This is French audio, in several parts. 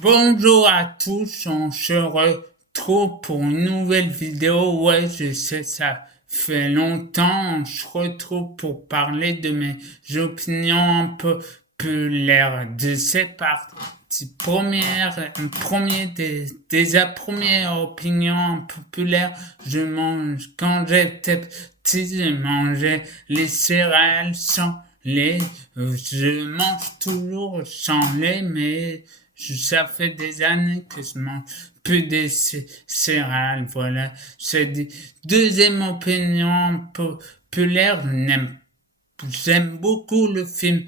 Bonjour à tous, on se retrouve pour une nouvelle vidéo. Ouais, je sais, ça fait longtemps. On se retrouve pour parler de mes opinions un peu populaires de cette partie première opinion populaire. Quand j'étais petit, je mangeais les céréales sans lait. Je mange toujours sans lait, mais ça fait des années que je mange plus de céréales, voilà. C'est deuxième opinion populaire, j'aime beaucoup le film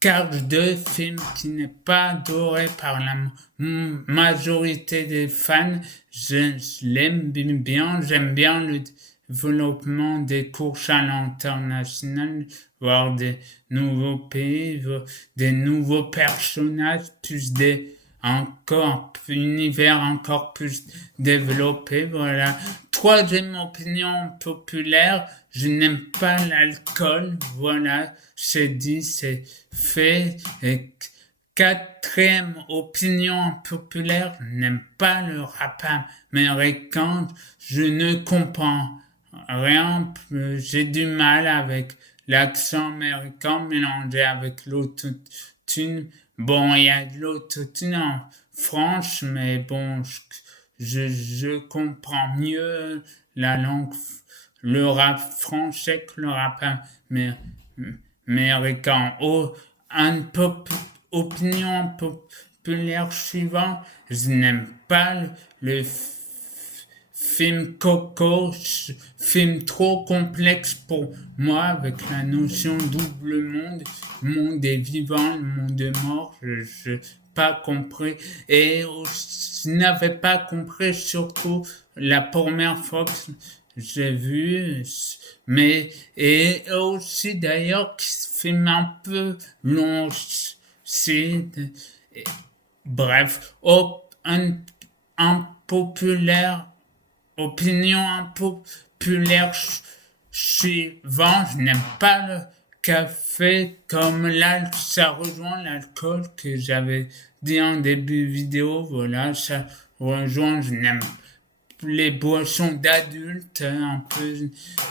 Cars 2, film qui n'est pas adoré par la majorité des fans. Je l'aime bien, j'aime bien le développement des courses à l'international, voir des nouveaux pays, voir des nouveaux personnages, univers encore plus développé, voilà. Troisième opinion populaire, je n'aime pas l'alcool, voilà, c'est dit, c'est fait. Et quatrième opinion populaire, je n'aime pas le rap américain, je ne comprends rien, j'ai du mal avec l'accent américain mélangé avec l'autotune. Bon, il y a de l'autotune en France, mais bon, je comprends mieux la langue, le rap français que le rap américain. Opinion populaire suivante, je n'aime pas le film Coco, film trop complexe pour moi avec la notion double monde, le monde des vivants, le monde des morts, je pas compris et je n'avais pas compris surtout la première fois que j'ai vu, mais et aussi d'ailleurs qui se filme un peu long, c'est bref, un populaire opinion impopulaire suivant, je n'aime pas le café comme l'alcool, ça rejoint l'alcool que j'avais dit en début vidéo, voilà, ça rejoint, je n'aime les boissons d'adultes, un peu, je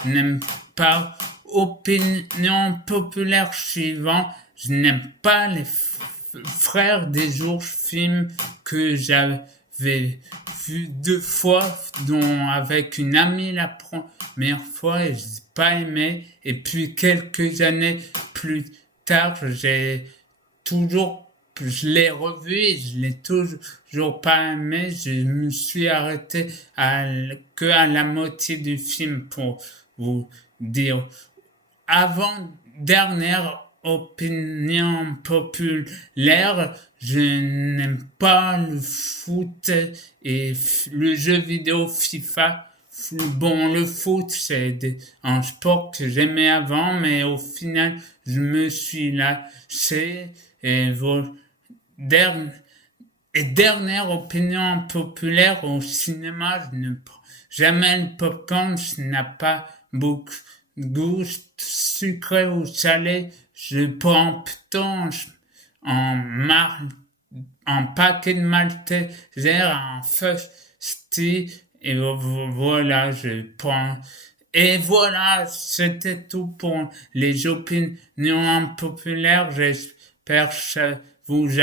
n'aime pas opinion populaire suivant, je n'aime pas les frères des ours, film que j'avais vu deux fois, dont avec une amie la première fois et je n'ai pas aimé. Et puis quelques années plus tard, je l'ai revu et je l'ai toujours pas aimé. Je me suis arrêté à la moitié du film pour vous dire. Avant dernière opinion populaire, je n'aime pas le foot et le jeu vidéo FIFA. Bon, le foot, c'est un sport que j'aimais avant, mais au final, je me suis lassé. Et dernière opinion populaire au cinéma, je ne prends jamais le popcorn, ça n'a pas beaucoup de goût, sucré ou salé. Je prends plutôt en paquet de Malteser, en Fusty, et voilà, je prends. Et voilà, c'était tout pour les opinions impopulaires. J'espère que ça vous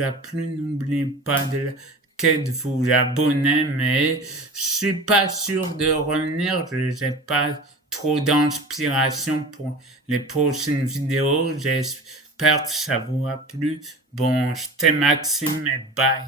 a plu. N'oubliez pas de vous abonner, mais je suis pas sûr de revenir. Je n'ai pas trop d'inspiration pour les prochaines vidéos. J'espère que ça vous a plu. Bon, c'était Maxime et bye.